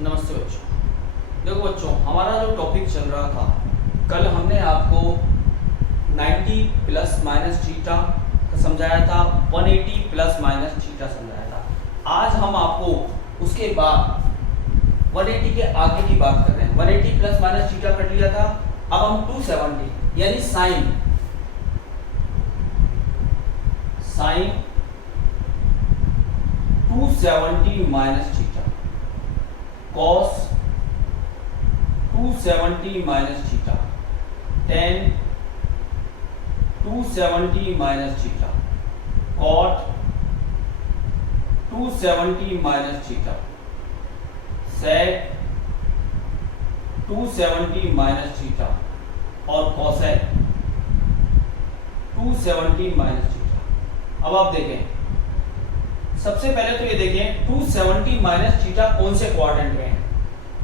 नमस्ते बच्चों। देखो बच्चों, हमारा जो टॉपिक चल रहा था, कल हमने आपको 90 प्लस माइनस थीटा समझाया था, 180 प्लस माइनस थीटा समझाया था। आज हम आपको उसके बाद 180 के आगे की बात कर रहे हैं। 180 प्लस माइनस थीटा कर लिया था, अब हम 270 यानी sine 270 minus theta, cos 270 minus theta, tan 270 minus theta, cot 270 minus theta, sec 270 minus theta और cosec 270 माइनस थीटा। अब आप देखें, सबसे पहले तो ये देखें 270 माइनस थीटा कौन से क्वाड्रेंट में है।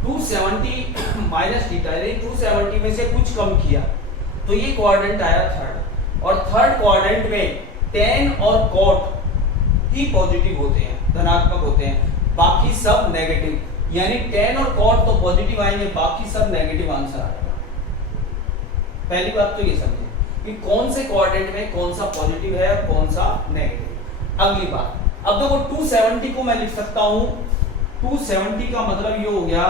270 माइनस थीटा यानी 270 में से कुछ कम किया तो ये क्वाड्रेंट आया थर्ड, और थर्ड क्वाड्रेंट में tan और cot ही पॉजिटिव होते हैं, धनात्मक होते हैं, बाकी सब नेगेटिव। यानी tan और cot तो पॉजिटिव आएंगे, बाकी सब नेगेटिव आंसर आएगा। पहली बात तो ये समझें कि कौन से क्वाड्रेंट में कौन सा पॉजिटिव है और कौन सा नेगेटिव। अगली बात, अब देखो 270 को मैं लिख सकता हूं, 270 का मतलब ये हो गया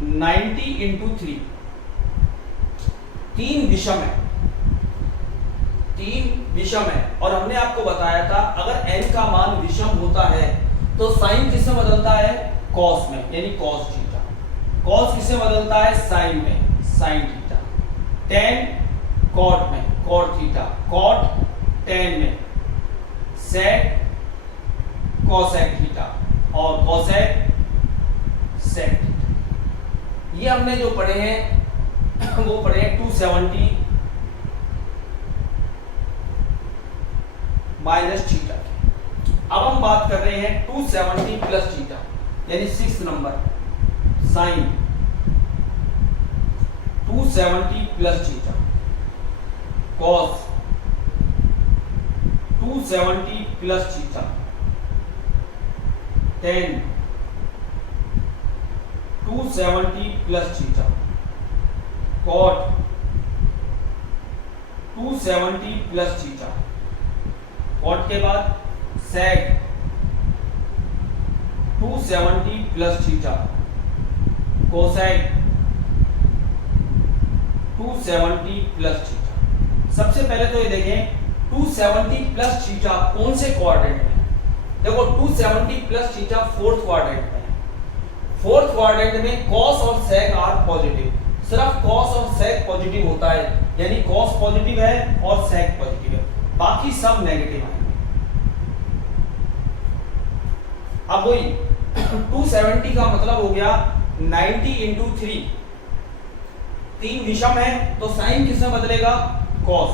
90 इंटू 3, तीन विषम है, और हमने आपको बताया था अगर n का मान विषम होता है तो साइन किसमें बदलता है, cos में, यानी cos थीटा। cos किसमें बदलता है, sin में, sin थीटा। tan cot में, cot थीटा। cot tan में, sec cosec थीटा और cosec sec थीटा। ये हमने जो पढ़े हैं वो पढ़े हैं 270 माइनस थीटा के। अब हम बात कर रहे हैं 270 प्लस थीटा यानी 6 number, sine 270 plus theta, cos 270 plus theta, tan 270 plus theta, cot 270 plus theta, cot के बाद sec 270 plus theta, cosec 270 plus theta. सबसे पहले तो ये देखें 270 प्लस थीटा कौन से क्वाड्रेंट में। देखो 270 प्लस थीटा फोर्थ क्वाड्रेंट में है। फोर्थ क्वाड्रेंट में cos और sec आर पॉजिटिव, सिर्फ cos और sec पॉजिटिव होता है, यानी cos पॉजिटिव है और sec पॉजिटिव है, बाकी सब नेगेटिव आएंगे। अब वही 270 का मतलब हो गया 90 इंटू 3, तीन विषम है तो साइन किसमें बदलेगा, cos,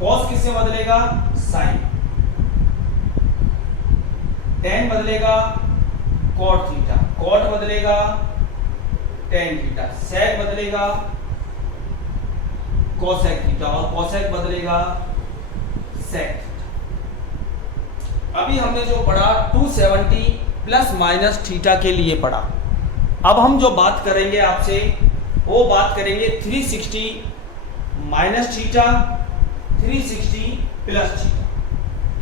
cos किससे बदलेगा, sin, tan बदलेगा cot थीटा, cot बदलेगा tan थीटा, sec बदलेगा cosec थीटा और cosec बदलेगा sec थीटा। अभी हमने जो पढ़ा 270 प्लस माइनस थीटा के लिए पढ़ा। अब हम जो बात करेंगे आपसे वो बात करेंगे 360 माइनस थीटा, 360 प्लस थीटा।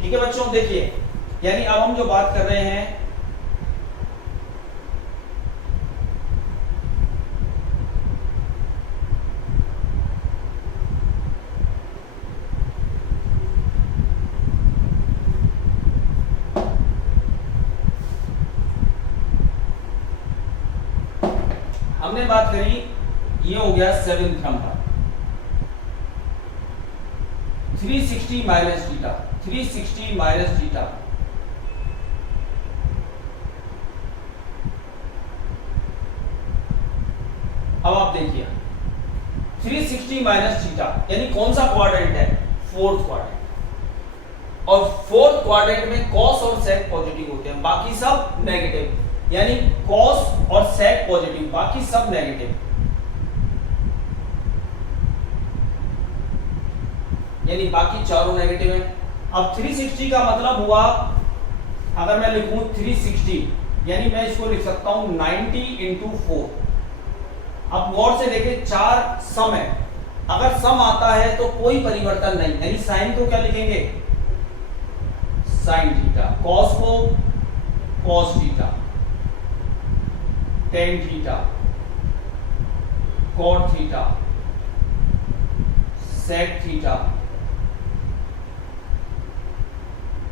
ठीक है बच्चों, देखिए यानी अब हम जो बात कर रहे हैं हमने बात करी, ये हो गया 7th number 360 minus theta, 360 minus theta, अब आप देखिए 360 माइनस थीटा यानी कौन सा क्वाड्रेंट है, फोर्थ क्वाड्रेंट, और फोर्थ क्वाड्रेंट में cos और sec पॉजिटिव होते हैं, बाकी सब नेगेटिव, यानी cos और sec पॉजिटिव, बाकी सब नेगेटिव, यानी बाकी चारों नेगेटिव है। अब 360 का मतलब हुआ, अगर मैं लिखूं 360 यानी मैं इसको लिख सकता हूं 90 इंटू 4। अब गौर से देखें, 4 सम है, अगर सम आता है तो कोई परिवर्तन नहीं, यानी साइन को क्या लिखेंगे, साइन थीटा, कॉस को cos theta, tan theta, cot theta, sec theta,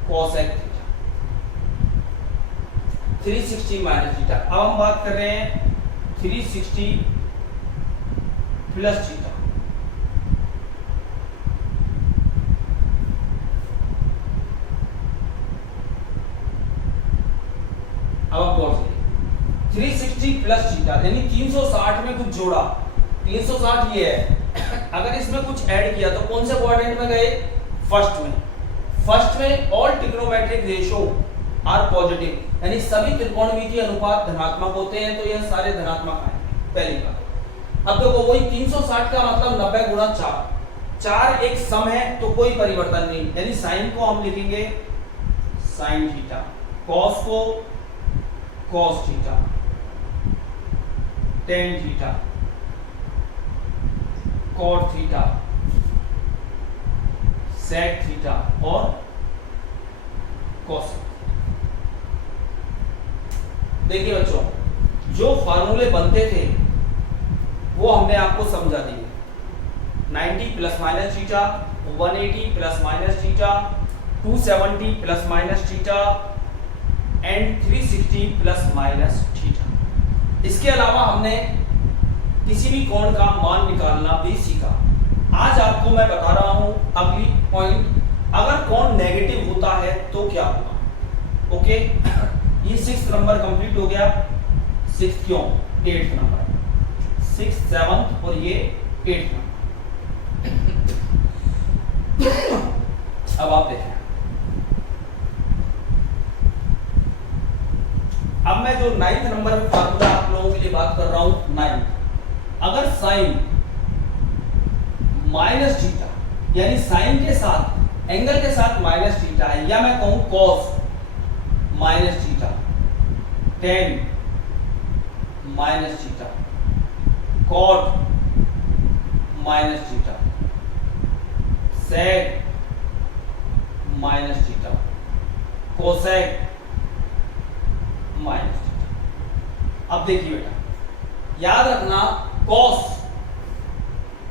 cosec theta, 360 minus theta. अब हम बात कर रहे हैं 360 प्लस थीटा। अब गौर से 360 प्लस थीटा यानी 360 में कुछ जोड़ा, 360 ये है, अगर इसमें कुछ ऐड किया तो कौन से क्वाड्रेंट में गए, फर्स्ट में। फर्स्ट में all trigonometric ratio are positive, यानी सभी त्रिकोणमितीय अनुपात धनात्मक होते हैं, तो यह सारे धनात्मक आएंगे, पहली बात। अब देखो वही 360 का मतलब 90 गुणा 4, 4 एक सम है तो कोई परिवर्तन नहीं, यानी साइन को हम लिखेंगे साइन थीटा, कॉस को cos theta, tan theta, cot theta, sec theta और कॉसेक। देखिए बच्चों, जो फार्मूले बनते थे वो हमने आपको समझा दिए। 90 plus minus theta, 180 plus minus theta, 270 plus minus theta and 360 plus minus theta. इसके अलावा हमने किसी भी कोण का मान निकालना भी सीखा। आज आपको मैं बता रहा हूं अगली पॉइंट, अगर कोण नेगेटिव होता है तो क्या होगा। ओके, ये 6th नंबर कंप्लीट हो गया। 6th क्यों, 8th नंबर, 6th 7th और ये 8th नंबर। अब आप देखें, अब मैं जो 9th नंबर में फार्मूला आप लोगों के लिए बात कर रहा हूं 9, अगर साइन माइनस थीटा यानी साइन के साथ एंगल के साथ माइनस थीटा है, या मैं कहूं cos minus theta, tan minus theta, cot minus theta, sec minus theta, cosec minus theta. अब देखिए बेटा, याद रखना कॉस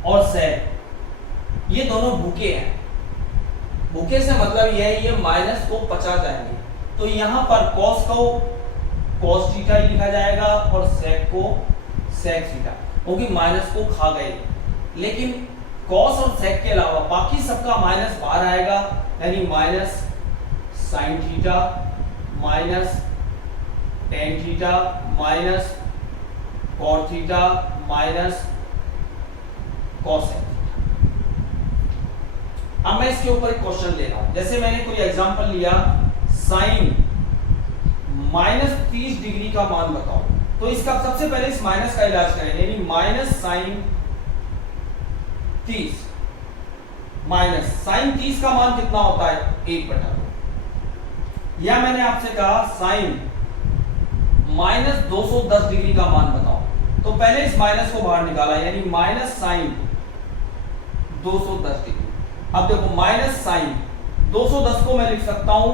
और सेक ये दोनों भूखे हैं। भूखे से मतलब यह है ये माइनस को पचा जाएंगे, तो यहां पर कॉस को कॉस थीटा ही लिखा जाएगा और सेक को सेक थीटा, क्योंकि माइनस को खा गए। लेकिन कॉस और सेक के अलावा बाकी सबका माइनस बाहर आएगा, यानी minus sine theta, minus tan theta, minus cot theta, minus cosec. अब मैं इसके ऊपर एक क्वेश्चन ले रहा हूं, जैसे मैंने कोई एग्जांपल लिया, साइन माइनस 30 डिग्री का मान बताओ, तो इसका सबसे पहले इस माइनस का इलाज करें, यानी माइनस साइन 30, माइनस साइन 30 का मान कितना होता है, 1/2। या मैंने आपसे कहा साइन माइनस 210 डिग्री का मान बताओ, तो पहले इस माइनस को बाहर निकाला, यानी माइनस साइन 210 डिग्री। अब देखो माइनस साइन 210 को मैं लिख सकता हूं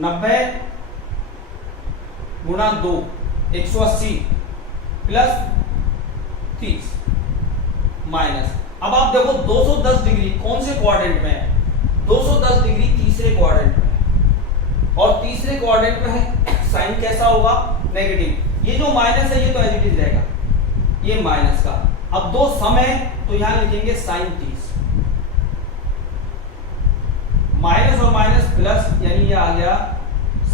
90 गुणा 2 180 प्लस 30 माइनस। अब आप देखो 210 डिग्री कौन से क्वाड्रेंट में है, 210 डिग्री तीसरे क्वाड्रेंट में है, और तीसरे क्वाड्रेंट में है साइन कैसा होगा, नेगेटिव। ये जो माइनस है ये तो एज इट इज रहेगा, ये माइनस का। अब दो सम है तो यहां लिखेंगे साइन 30, माइनस और माइनस प्लस, यानी ये आ गया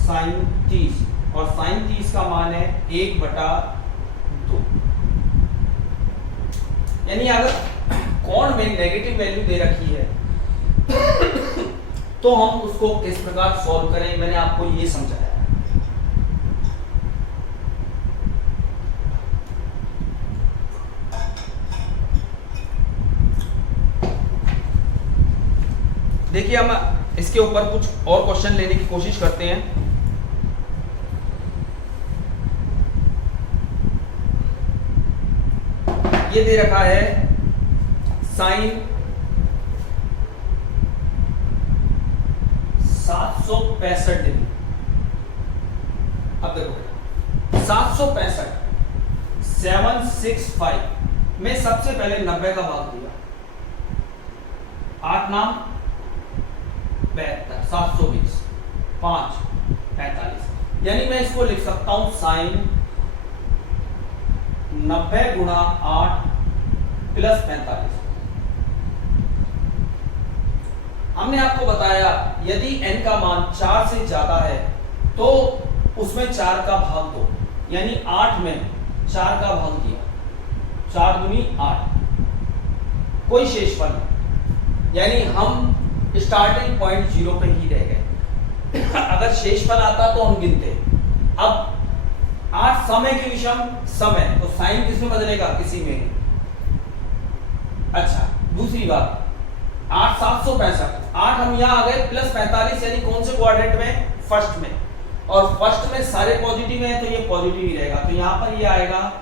साइन 30, और साइन 30 का मान है 1/2। यानी अगर कोण में नेगेटिव वैल्यू दे रखी है तो हम उसको किस प्रकार सॉल्व करें, मैंने आपको ये समझाया। देखिए हम इसके ऊपर कुछ और क्वेश्चन लेने की कोशिश करते हैं। ये दे रखा है साइन 765 डिग्री। अब देखो 765 765 में सबसे पहले 90 का भाग दिया, 8 नाम 72, 720, 5 45, यानी मैं इसको लिख सकता हूं साइन 90 गुणा 8 प्लस 45। हमने आपको बताया यदि n का मान 4 से ज्यादा है तो उसमें 4 का भाग दो, यानी 8 में 4 का भाग दिया, 4 दूनी 8, कोई शेषफल नहीं, यानी हम स्टार्टिंग पॉइंट 0 पे ही रह गए। अगर शेषफल आता तो हम गिनते। अब 8 समय के विषम समय, तो साइन किसमें बदलेगा? किसी में। अच्छा, दूसरी बात 8 765, 8 हम यहां आ गए प्लस 45, यानी कौन से क्वाड्रेंट में? फर्स्ट में, और फर्स्ट में सारे पॉजिटिव है तो ये पॉजिटिव ही रहेगा, तो यहां पर ये आएगा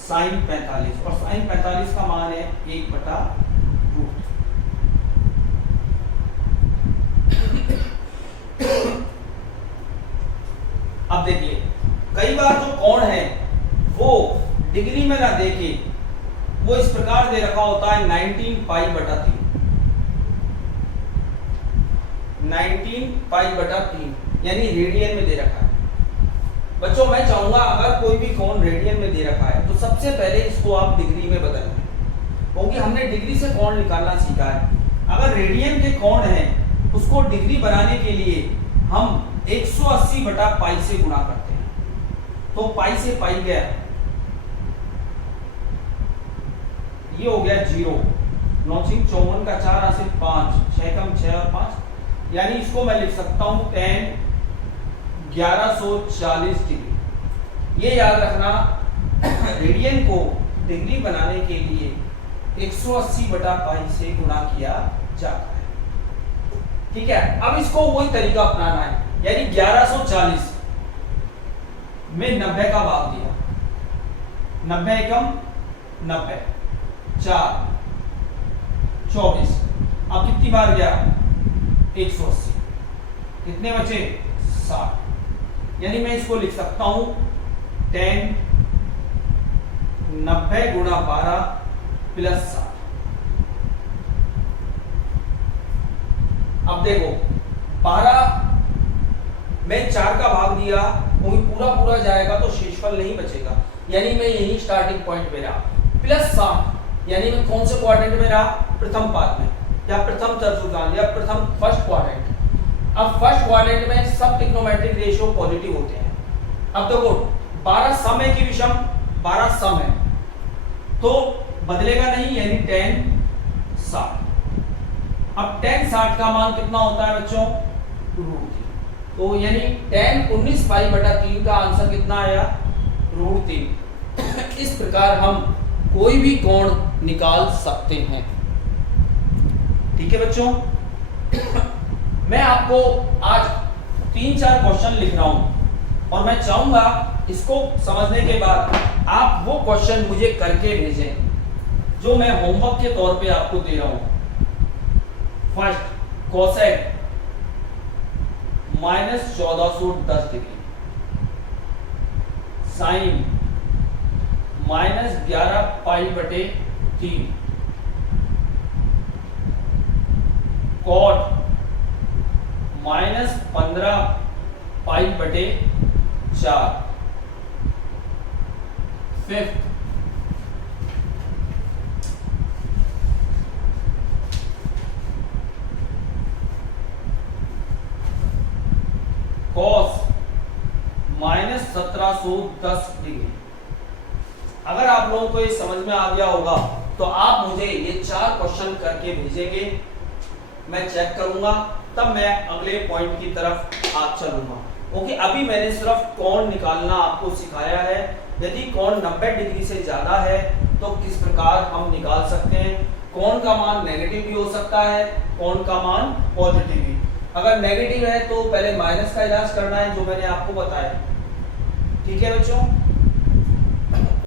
साइन 45, और साइन 45 का मान है 1/√। अब देखिए कई बार जो कोण है वो डिग्री में ना देके वो इस प्रकार दे रखा होता है 19π/3, 19π/3, यानी रेडियन में दे रखा है। बच्चों मैं चाहूंगा अगर कोई भी कोण रेडियन में दे रखा है तो सबसे पहले इसको आप डिग्री में बदल दें, क्योंकि हमने डिग्री से कोण निकालना सीखा है। अगर रेडियन के कोण है उसको डिग्री बनाने के लिए हम 180/π से गुणा करते हैं, तो पाई से पाई गया, ये हो गया 0, 9 54 का 4 हासिल 5, 6 कम 6 और 5, यानी इसको मैं लिख सकता हूं tan 1140 डिग्री। ये याद रखना रेडियन को डिग्री बनाने के लिए 180/π से गुणा किया जाता है। ठीक है, अब इसको वही तरीका अपनाना है, यानी 1140 में 90 का भाग दिया, 90 एकम 90, 4 24, अब कितनी बार गया? 180, कितने बचे? 60, यानी मैं इसको लिख सकता हूं tan 90 गुणा 12 प्लस 60। अब देखो 12 में 4 का भाग दिया, वही पूरा जाएगा तो शेषफल नहीं बचेगा, यानी मैं यही स्टार्टिंग पॉइंट पे रहा, प्लस 60, यानी मैं कौन से क्वाड्रेंट में रहा? प्रथम पाद में, या प्रथम चतुर्थांश, या प्रथम फर्स्ट क्वाड्रेंट। अब फर्स्ट क्वाड्रेंट में सब ट्रिग्नोमेट्रिक रेशियो पॉजिटिव होते हैं। अब देखो 12 सम है कि विषम? 12 सम है तो बदलेगा नहीं, यानी tan 60। अब tan 60 का मान कितना होता है बच्चों? √3, तो यानी tan 19π/3 का आंसर कितना आया? √3। इस प्रकार हम कोई भी कोण निकाल सकते हैं। ठीक है बच्चों, मैं आपको आज 3-4 क्वेश्चन लिख रहा हूं और मैं चाहूंगा इसको समझने के बाद आप वो क्वेश्चन मुझे करके भेजें जो मैं होमवर्क के तौर पे आपको दे रहा हूं। First cosec -1410 degree, sine -11π/3, cot -15π/4, fifth cos -1710 degree. अगर आप लोगों को ये समझ में आ गया होगा तो आप मुझे ये 4 क्वेश्चन करके भेजेंगे, मैं चेक करूंगा, तब मैं अगले पॉइंट की तरफ आप चलूंगा, क्योंकि अभी मैंने सिर्फ कोण निकालना आपको सिखाया है। यदि कोण 90 डिग्री से ज्यादा है तो किस प्रकार हम निकाल सकते हैं। कोण का मान नेगेटिव भी हो सकता है, कोण का मान पॉजिटिव भी। अगर नेगेटिव है तो पहले माइनस का इलाज करना है, जो मैंने आपको बताया। ठीक है बच्चों।